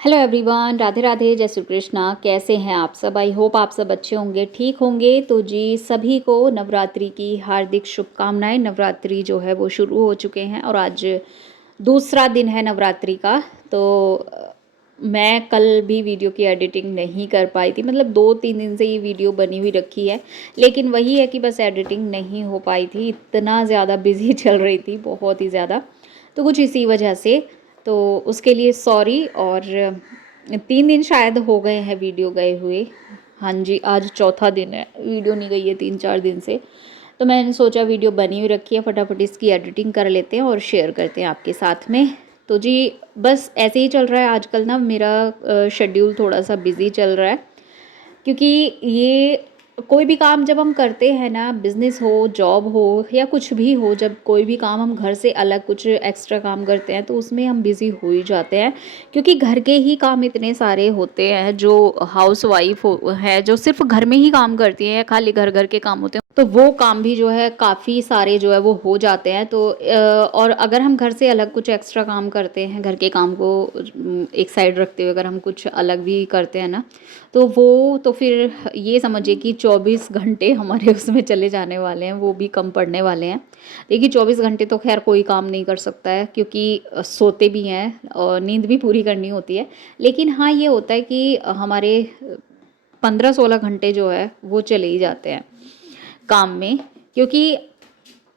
Hello everyone, Radhe Radhe, जय श्री कृष्णा। कैसे हैं आप सब? आई होप आप सब अच्छे होंगे, ठीक होंगे। तो जी सभी को नवरात्रि की हार्दिक शुभकामनाएं। नवरात्रि जो है वो शुरू हो चुके हैं और आज दूसरा दिन है नवरात्रि का। तो मैं कल भी वीडियो की एडिटिंग नहीं कर पाई थी, मतलब 2-3 दिन से ये वीडियो बनी हुई रखी है, लेकिन वही है कि बस एडिटिंग नहीं हो पाई थी, इतना ज़्यादा बिजी चल रही थी, बहुत ही ज़्यादा। तो कुछ इसी वजह से, तो उसके लिए सॉरी। और 3 दिन शायद हो गए हैं वीडियो गए हुए। हाँ जी, आज चौथा दिन है, वीडियो नहीं गई है 3-4 दिन से। तो मैंने सोचा वीडियो बनी हुई रखी है, फटाफट इसकी एडिटिंग कर लेते हैं और शेयर करते हैं आपके साथ में। तो जी बस ऐसे ही चल रहा है आजकल ना, मेरा शेड्यूल थोड़ा सा बिज़ी चल रहा है, क्योंकि ये कोई भी काम जब हम करते हैं ना, बिज़नेस हो, जॉब हो या कुछ भी हो, जब कोई भी काम हम घर से अलग कुछ एक्स्ट्रा काम करते हैं तो उसमें हम बिज़ी हो ही जाते हैं। क्योंकि घर के ही काम इतने सारे होते हैं, जो हाउस वाइफ है जो सिर्फ घर में ही काम करती हैं, खाली घर घर के काम होते हैं, तो वो काम भी जो है काफ़ी सारे जो है वो हो जाते हैं। तो और अगर हम घर से अलग कुछ एक्स्ट्रा काम करते हैं, घर के काम को एक साइड रखते हुए अगर हम कुछ अलग भी करते हैं ना, तो वो तो फिर ये समझिए कि 24 घंटे हमारे उसमें चले जाने वाले हैं, वो भी कम पड़ने वाले हैं। देखिए 24 घंटे तो खैर कोई काम नहीं कर सकता है, क्योंकि सोते भी हैं और नींद भी पूरी करनी होती है। लेकिन हाँ, ये होता है कि हमारे 15-16 घंटे जो है वो चले ही जाते हैं काम में। क्योंकि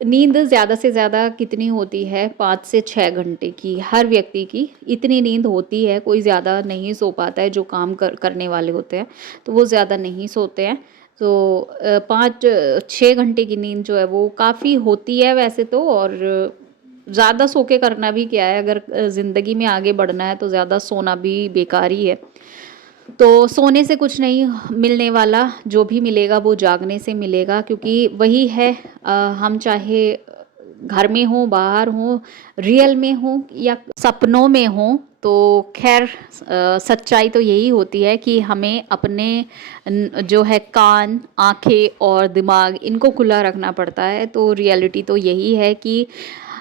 नींद ज़्यादा से ज़्यादा कितनी होती है, 5 से 6 घंटे की, हर व्यक्ति की इतनी नींद होती है। कोई ज़्यादा नहीं सो पाता है, जो काम करने वाले होते हैं तो वो ज़्यादा नहीं सोते हैं। तो 5-6 घंटे की नींद जो है वो काफ़ी होती है वैसे तो। और ज़्यादा सो के करना भी क्या है, अगर ज़िंदगी में आगे बढ़ना है तो ज़्यादा सोना भी बेकार ही है। तो सोने से कुछ नहीं मिलने वाला, जो भी मिलेगा वो जागने से मिलेगा। क्योंकि वही है, हम चाहे घर में हों, बाहर हों, रियल में हों या सपनों में हों, तो खैर सच्चाई तो यही होती है कि हमें अपने जो है कान, आँखें और दिमाग, इनको खुला रखना पड़ता है। तो रियलिटी तो यही है कि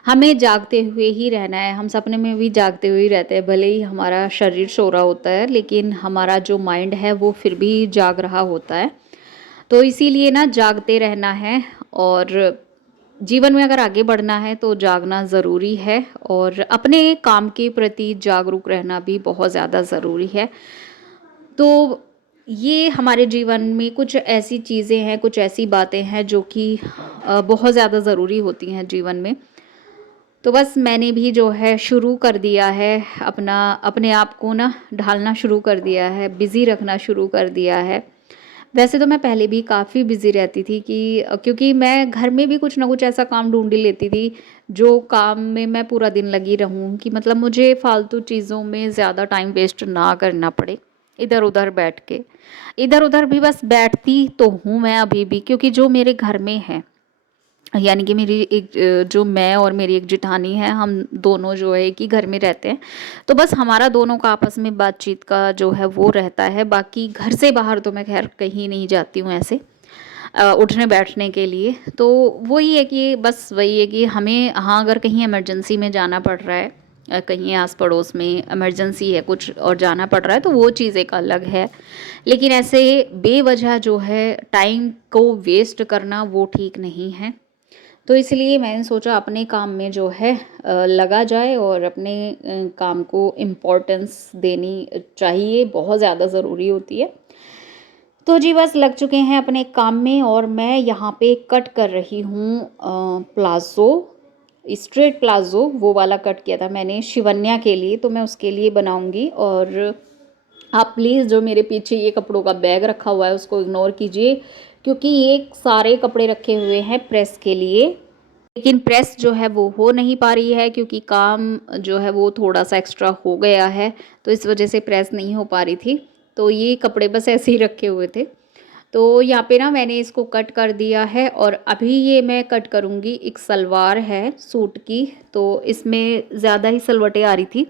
हमें जागते हुए ही रहना है। हम सपने में भी जागते हुए ही रहते हैं, भले ही हमारा शरीर सो रहा होता है, लेकिन हमारा जो माइंड है वो फिर भी जाग रहा होता है। तो इसीलिए ना जागते रहना है। और जीवन में अगर आगे बढ़ना है तो जागना ज़रूरी है, और अपने काम के प्रति जागरूक रहना भी बहुत ज़्यादा ज़रूरी है। तो ये हमारे जीवन में कुछ ऐसी चीज़ें हैं, कुछ ऐसी बातें हैं जो कि बहुत ज़्यादा ज़रूरी होती हैं जीवन में। तो बस मैंने भी जो है शुरू कर दिया है, अपना अपने आप को ना ढालना शुरू कर दिया है, बिज़ी रखना शुरू कर दिया है। वैसे तो मैं पहले भी काफ़ी बिज़ी रहती थी, कि क्योंकि मैं घर में भी कुछ ना कुछ ऐसा काम ढूँढ ही लेती थी, जो काम में मैं पूरा दिन लगी रहूँ, कि मतलब मुझे फ़ालतू चीज़ों में ज़्यादा टाइम वेस्ट ना करना पड़े, इधर-उधर बैठ के। इधर-उधर भी बस बैठती तो हूँ मैं अभी भी, क्योंकि जो मेरे घर में है, यानी कि मेरी एक जो मैं और मेरी एक जेठानी है, हम दोनों जो है एक ही घर में रहते हैं। तो बस हमारा दोनों का आपस में बातचीत का जो है वो रहता है। बाकी घर से बाहर तो मैं खैर कहीं नहीं जाती हूँ ऐसे उठने बैठने के लिए। तो वही है कि बस वही है कि हमें, हाँ, अगर कहीं इमरजेंसी में जाना पड़ रहा है, कहीं आस पड़ोस में इमरजेंसी है कुछ और जाना पड़ रहा है, तो वो चीज़ एक अलग है। लेकिन ऐसे बेवजह जो है टाइम को वेस्ट करना वो ठीक नहीं है। तो इसलिए मैंने सोचा अपने काम में जो है लगा जाए, और अपने काम को इम्पोर्टेंस देनी चाहिए, बहुत ज़्यादा ज़रूरी होती है। तो जी बस लग चुके हैं अपने काम में, और मैं यहाँ पे कट कर रही हूँ प्लाज़ो, स्ट्रेट प्लाज़ो, वो वाला कट किया था मैंने शिवन्या के लिए, तो मैं उसके लिए बनाऊँगी। और आप प्लीज़ जो मेरे पीछे ये कपड़ों का बैग रखा हुआ है उसको इग्नोर कीजिए, क्योंकि ये सारे कपड़े रखे हुए हैं प्रेस के लिए। लेकिन प्रेस जो है वो हो नहीं पा रही है, क्योंकि काम जो है वो थोड़ा-सा एक्स्ट्रा हो गया है, तो इस वज़ह से प्रेस नहीं हो पा रही थी। तो ये कपड़े बस ऐसे ही रखे हुए थे। तो यहाँ पे ना मैंने इसको कट कर दिया है, और अभी ये मैं कट करूँगी। एक सलवार है सूट की, तो इसमें ज़्यादा ही सलवटें आ रही थी,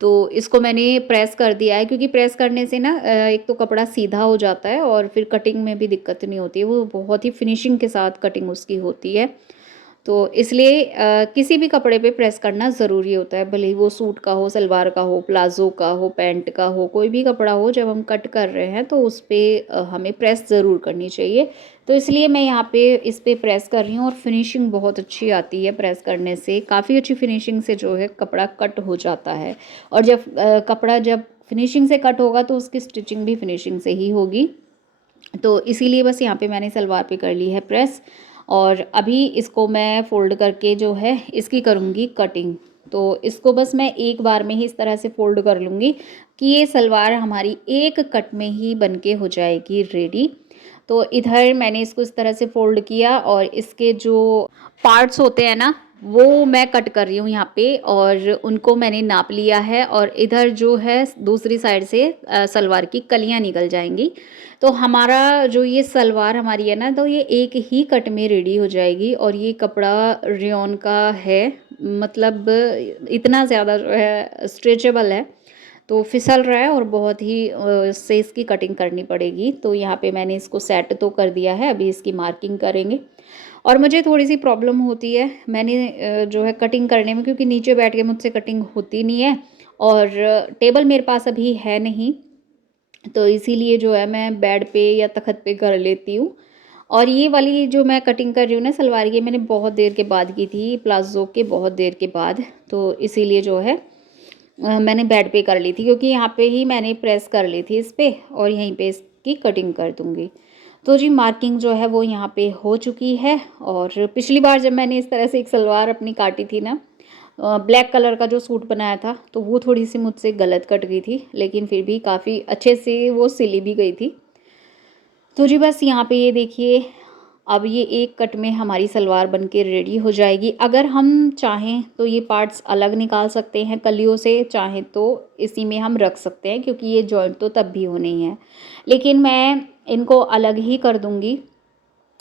तो इसको मैंने प्रेस कर दिया है। क्योंकि प्रेस करने से ना एक तो कपड़ा सीधा हो जाता है, और फिर कटिंग में भी दिक्कत नहीं होती है, वो बहुत ही फिनिशिंग के साथ कटिंग उसकी होती है। तो इसलिए किसी भी कपड़े पे प्रेस करना ज़रूरी होता है, भले ही वो सूट का हो, सलवार का हो, प्लाज़ो का हो, पैंट का हो, कोई भी कपड़ा हो, जब हम कट कर रहे हैं तो उस पे हमें प्रेस ज़रूर करनी चाहिए। तो इसलिए मैं यहाँ पे इस पे प्रेस कर रही हूँ और फिनिशिंग बहुत अच्छी आती है प्रेस करने से, काफ़ी अच्छी फिनिशिंग से जो है कपड़ा कट हो जाता है। और जब कपड़ा जब फिनिशिंग से कट होगा तो उसकी स्टिचिंग भी फिनिशिंग से ही होगी। तो इसीलिए बस यहाँ पे मैंने सलवार पे कर ली है प्रेस, और अभी इसको मैं फ़ोल्ड करके जो है इसकी करूँगी कटिंग। तो इसको बस मैं एक बार में ही इस तरह से फ़ोल्ड कर लूँगी कि ये सलवार हमारी एक कट में ही बन के हो जाएगी रेडी। तो इधर मैंने इसको इस तरह से फ़ोल्ड किया और इसके जो पार्ट्स होते हैं ना, वो मैं कट कर रही हूँ यहाँ पे, और उनको मैंने नाप लिया है। और इधर जो है दूसरी साइड से सलवार की कलियाँ निकल जाएंगी। तो हमारा जो ये सलवार हमारी है ना, तो ये एक ही कट में रेडी हो जाएगी। और ये कपड़ा रेयॉन का है, मतलब इतना ज़्यादा जो है स्ट्रेचेबल है, तो फिसल रहा है और बहुत ही से इसकी कटिंग करनी पड़ेगी। तो यहाँ पे मैंने इसको सेट तो कर दिया है, अभी इसकी मार्किंग करेंगे। और मुझे थोड़ी सी प्रॉब्लम होती है मैंने जो है कटिंग करने में, क्योंकि नीचे बैठ के मुझसे कटिंग होती नहीं है और टेबल मेरे पास अभी है नहीं, तो इसीलिए जो है मैं बेड पे या तखत पे कर लेती हूँ। और ये वाली जो मैं कटिंग कर रही हूँ ना सलवार की, मैंने बहुत देर के बाद की थी, प्लाज़ो के बहुत देर के बाद, तो इसीलिए जो है मैंने बेड पे कर ली थी, क्योंकि यहाँ पे ही मैंने प्रेस कर ली थी इस पे, और यहीं पे इसकी कटिंग कर दूँगी। तो जी मार्किंग जो है वो यहाँ पे हो चुकी है। और पिछली बार जब मैंने इस तरह से एक सलवार अपनी काटी थी ना, ब्लैक कलर का जो सूट बनाया था, तो वो थोड़ी सी मुझसे गलत कट गई थी, लेकिन फिर भी काफ़ी अच्छे से वो सिली भी गई थी। तो जी बस यहाँ पे ये देखिए, अब ये एक कट में हमारी सलवार बनके रेडी हो जाएगी। अगर हम चाहें तो ये पार्ट्स अलग निकाल सकते हैं कलियों से, चाहें तो इसी में हम रख सकते हैं, क्योंकि ये जॉइंट तो तब भी होने ही है। लेकिन मैं इनको अलग ही कर दूँगी,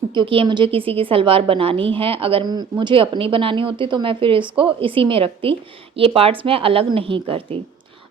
क्योंकि ये मुझे किसी की सलवार बनानी है। अगर मुझे अपनी बनानी होती तो मैं फिर इसको इसी में रखती, ये पार्ट्स मैं अलग नहीं करती।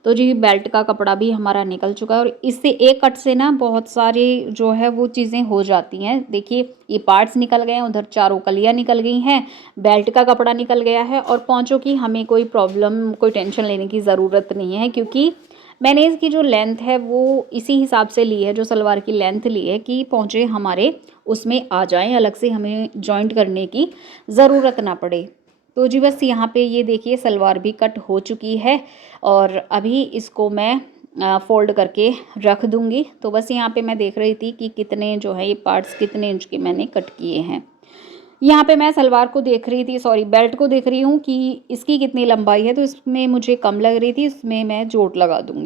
तो जी बेल्ट का कपड़ा भी हमारा निकल चुका है, और इससे एक कट से ना बहुत सारी जो है वो चीज़ें हो जाती हैं। देखिए ये पार्ट्स निकल गए हैं, उधर चारों कलियाँ निकल गई हैं, बेल्ट का कपड़ा निकल गया है, और पोंचों की हमें कोई प्रॉब्लम, कोई टेंशन लेने की ज़रूरत नहीं है, क्योंकि मैंने इसकी जो लेंथ है वो इसी हिसाब से ली है, जो सलवार की लेंथ ली है, कि पोंचे हमारे उसमें आ जाएं, अलग से हमें जॉइंट करने की ज़रूरत ना पड़े। तो जी बस यहाँ पे ये देखिए सलवार भी कट हो चुकी है, और अभी इसको मैं फ़ोल्ड करके रख दूँगी। तो बस यहाँ पे मैं देख रही थी कि कितने जो है ये पार्ट्स कितने इंच के मैंने कट किए हैं। यहाँ पे मैं सलवार को देख रही थी, सॉरी बेल्ट को देख रही हूँ कि इसकी कितनी लंबाई है, तो इसमें मुझे कम लग रही थी, इसमें मैं जोड़ लगा दूँगी।